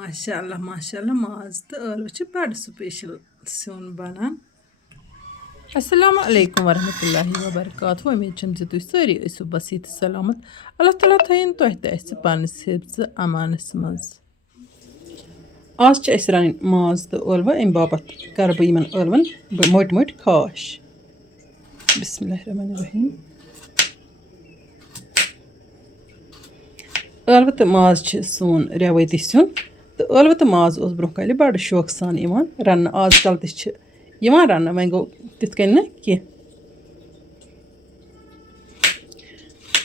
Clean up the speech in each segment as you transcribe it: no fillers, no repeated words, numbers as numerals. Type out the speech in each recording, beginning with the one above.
माशाअल्लाह माज तो ٲlवٕ چھِ बड़ स्पेशल सिउन बनान। अस्सलामु अलैकुम वरहमतुल्लाहि वबरकातुहू। उम्मीद छम ज तुम सारी ٲسِو बसीत सलामत। अल्लाह ताला थैन तुह ते अस पन्निस हिफ्ज़ अमानस मज। आज छ अस रन माज तो ٲlवٕ अमि बापत कर बह यमन ٲlवन मोट मोट खाश। बिस्मिल्लाहिर्रहमानिर्रहीम। ٲlवٕ तो माज छ सोन रेवती सिउन तो ٲlवٕ तो माज ओस ब्रोह कल बड़ शौक सान रन आजकल तह रन वह गो तिथ कन न कह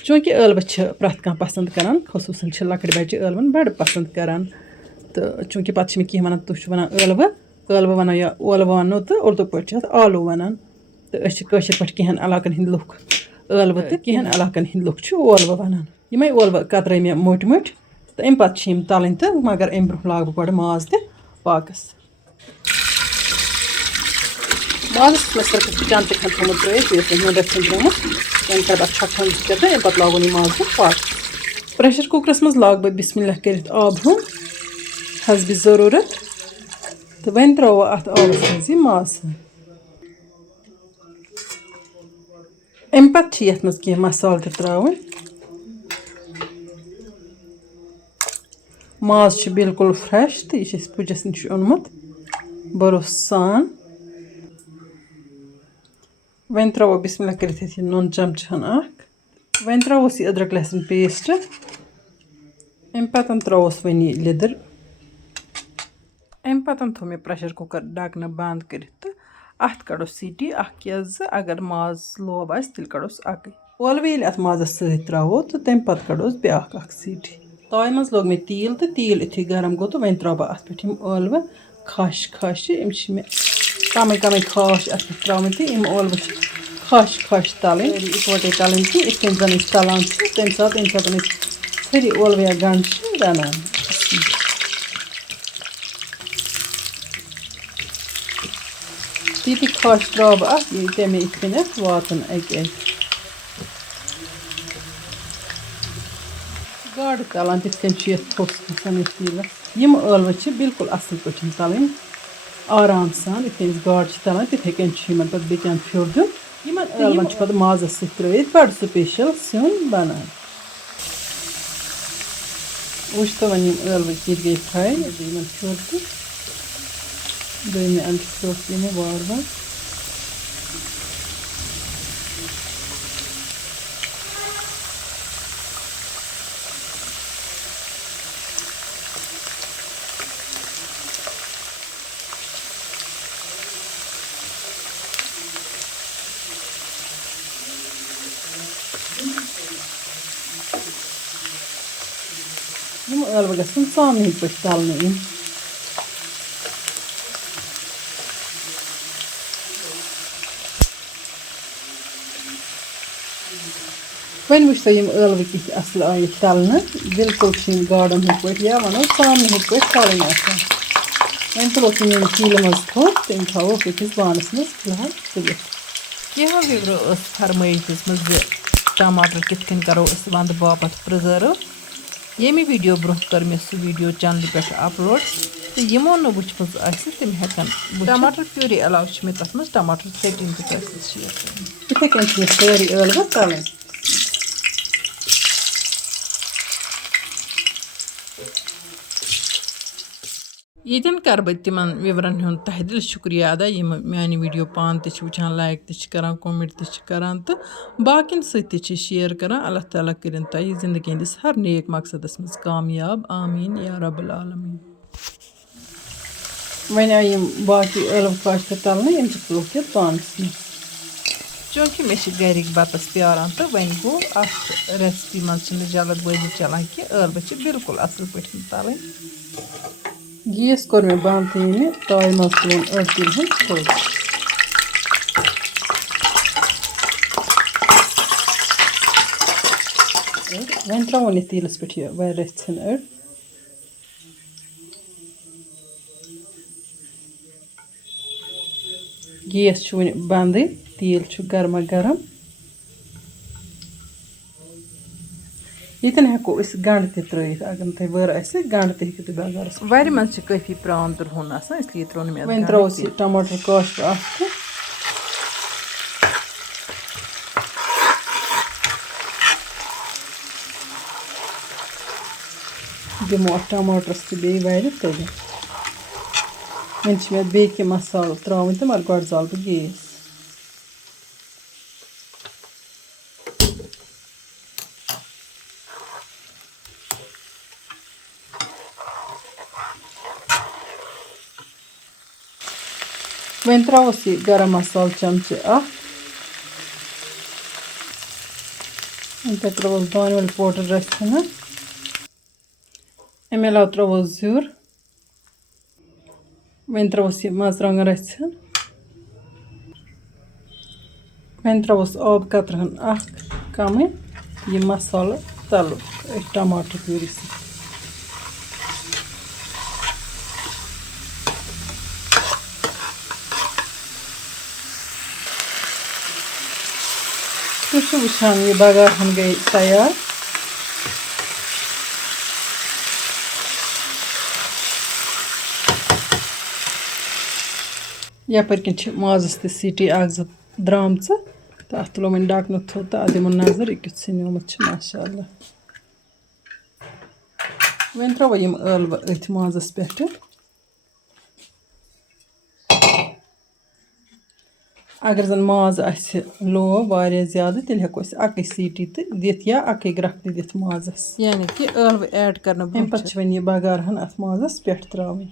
चूँकि ٲlवٕ छ प्रथ कह पसंद करान खसूसन छ लकड़ बच्चे ٲlवन बड़ पसंद करान तो चूँकि पत् मे कह वन तुम वन ٲlवٕ वन या ٲlवٕ वनो तो उर्दू पे आलू वन तो अशर पे कहन इलाकन हिंद लुक ٲlवٕ तो कहन इलाकन हिंद लुक ٲlवٕ वन यमे ٲlवٕ कतर मे मोट मोट तो अम पे तलन तो मगर अम ब्रोह लाग बह माज तह पाकस। माजस सर्कस चंद तक थोमुत त्रित नुडस द्रोमुत अम कर छकन तो अम पे लागोन यह माज बह पाक। प्रेशर कुकरस मज लाग बह बिस्मिल्लाह कर आब रुन हसब ज़रूरत तो वन त्रो अत आबस मज यह माज अम पे ये मज कह मसाल त्रावन। माज बिल्कुल फ्रेश तो यह पुजस नश ओनमुत भरोस सान। वन त्रो बिस्मिल्लाह कर नुन चमचन वन त्रोस यह अदरक लहसुन पेस्ट अम पे त्रोस वन यह लिदर अम पे थो मे प्रेशर कुकर ढकन बंद कर अत कड़ो सीटी या अगर माज लोब आ तेल कड़ोस अक ٲlवٕ ये अत माजस सत त्रो तो तम पे कड़ोस ब्या सीटी ताय मज लोग मे तील तो तील युथि गरम गो तो वन त्रो बह अत पे ٲlवٕ खश खश यम मे कम कम खाश अत पे त्रा तो यम ٲlवٕ खश खश तलन इकवटे तलन कि इत जन तलान तम सात खरी ٲlवٕ या गंड रनान। तीति खश त्रा बह ये मे इत वातन अक गाड़ तलान तिथ थोस खसान तीलस यम ٲlवٕ बिल्कुल असल पे तलन आराम सान इत गाड़ तलान तिथे कन पे बेचन फ्योर दिन यमन ٲlवन पे माजस सत बड़ स्पेशल सिउन बनान। वुच तो वन यम ٲlवٕ कत गई फ्राई यमन फ्योर तो दोमे अंद फ्योर यमो वार वार यम ٲlवٕ गसन सामने पे तलन इन वन वुच तो यम ٲlवٕ कत असल आय तलन बिल्कुल गाड़न हंद पे या वनो सामने हंद पे तलन वन तुलोस मे कील मज थोत तम थो अकिस बानस मज फिलहाल तुलित कह विवरो फरमाइश दिसमस टमाटर कित करो वंद बापत प्रिजर्व येमि वीडियो ब्रोह कर मे सह वीडियो चैनल पे अपलोड तो यमो न वुचम तम हेकन टमाटर प्यूरी अलाव मे तथ मज टमाटर षेटिंग शेयर इथे कन सारी ٲlवٕ तलन। यन कर बह तिमन विवरन हुंद तह दिल शुक्रिया अदा यम मानी वीडियो पान तह वुचान लाइक तह करान कमेंट तह करान तो बाकिन सत शेयर करान। अल्लाह ताला करिन तह जिंदगी हंदिस हर नेक मकसदस मज कामयाब आमीन या रब्बुल आलमीन। वन आई बाकी ٲlवٕ काश तलन यम तुलोक ये पानस मे चूँकि मे गरिक बतस प्यारान तो वन गो अत रेसिपी मज जल्दबाजी चलान कि ٲlवٕ बिल्कुल असल पे तलन। गैस कोर मे बंद तो ये ताय मज तुलोन तील हंद थोद वन त्रोन यह तीलस पे वह रचन अड़ गैस वन बंद तील गरमा गरम Yeten hekko is gand te tröit agan te vör ase gand te hekko te bagaras. Vari man se kafi prawn dur hon asan isliye tron me Wen trawsi tomater kosh afte. Dimo tomaters te be vaire tege. Wen chme beke masala trawin te mar gwardzal be ges. Wen trawsi garam masala chamche ak. Ente travos donvel powder restina. Emela travos zur. Wen travos mazranga restin. Wen travos ab katrahan ak kame. Ye masala talu. Tomater purisi. Şu bıçağın ye bagar ham gay tayar. Yaparken ç mazas te siti agza dramca. Ta atlomen dakno thota ademun nazar ikutsin yomach maşallah. Wen travayım ılva it mazas pehte. Agar zan maz ase lo varya zyada tel hekko ase akay siti te dit ya akay grak te dit mazas. Yani ki ılva add karna Hem pat wen ye bagar han at mazas peht travay.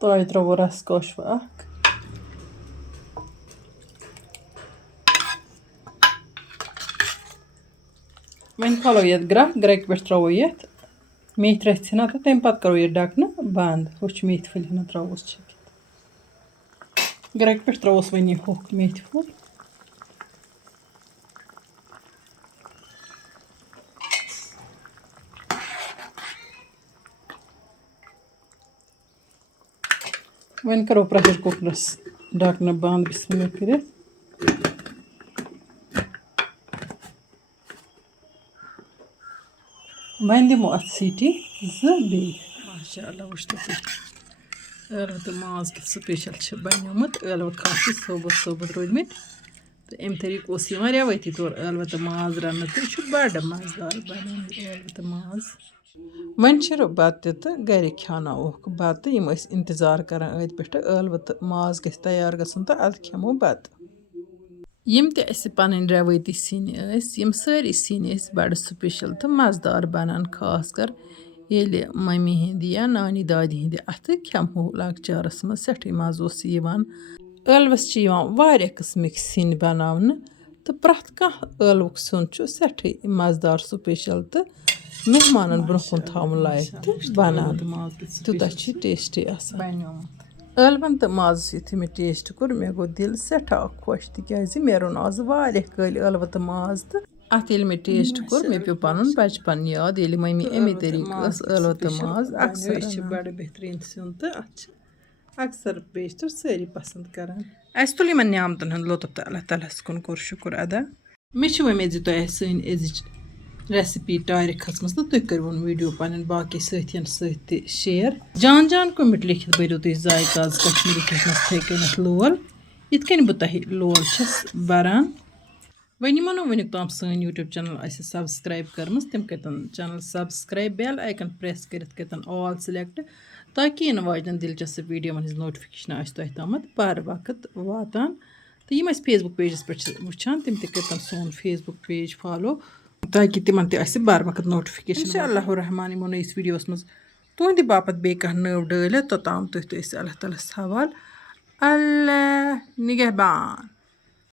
Tray travo raskosh va ak. Wen palo yet grek peht travoyet. Meat retsina ta tempat karo ye dakna band. Hoch meat filhna travos chek. Grek peht travos wen ye hok meat ful. Wen karo pressure cookers dakna band bismillah kire. Wen dimo at siti zabi. Maşallah uçtu. Ilva maz ki special ç banyomat ılva kafi sobot roydmit. Em tarik osi varya vayti tor ılva maz ranatı şu bada mazdar banan ılva maz. Wen çiro batte te gari khana ok batte yim es intizar karan öt pete ılva maz ges tayar gasun ta ad khemo bat. Yim te esi panin ravayti sini es yim sari sini es bada special te mazdar banan khas kar yeli mami hindi ya nani dadi hindi atı khemo lakçaras ma seti maz osi yivan. Ilvas ç yivan varya kısmik sin banavne te prat kah ılvuk sunçu seti mazdar special te mehmanın bronkhun thamun layık te banan. Tuta ç tasty asa. Ilvan te maz sitimi taste kur me go dil seta khoş tikazi meron az varya kal ılva te maz te at elme taste kur me pe panun bachpan yad eli mami emi tariqas ılva te maz aksar iç bada behtarin sun te ach aksar beştir sari pasand karan. Es tuli man niamtan han lotap ta Allah taala skun kur şukur ada. Meçu mezi to esin ezic recipe tayar khatmas da tüy karvon video panen baki sahtiyan sahti share. Can comment likhit bayro tu zaykaz Kashmiri kishmas thekenat lol. Itken butahi lol chas baran. Vani mano vani tam san YouTube channel ase subscribe karmas tem ketan channel subscribe bell icon press karit ketan all select ताकि इन वाजन दिलचस्प video मन notification आस तुह तमत बार वक्त वातान तो यम Facebook pages पे वुचान तम तन सोन Facebook page follow ताकि तिमन तह बार वक्त नोटिफिकेशन इंशाअल्लाह रहमान यमो नईस वीडियोस मज तुंद बापत बे कह नव डल तोताम तुह तो अल्लाह ताला हवाल अल्लाह निगहबान।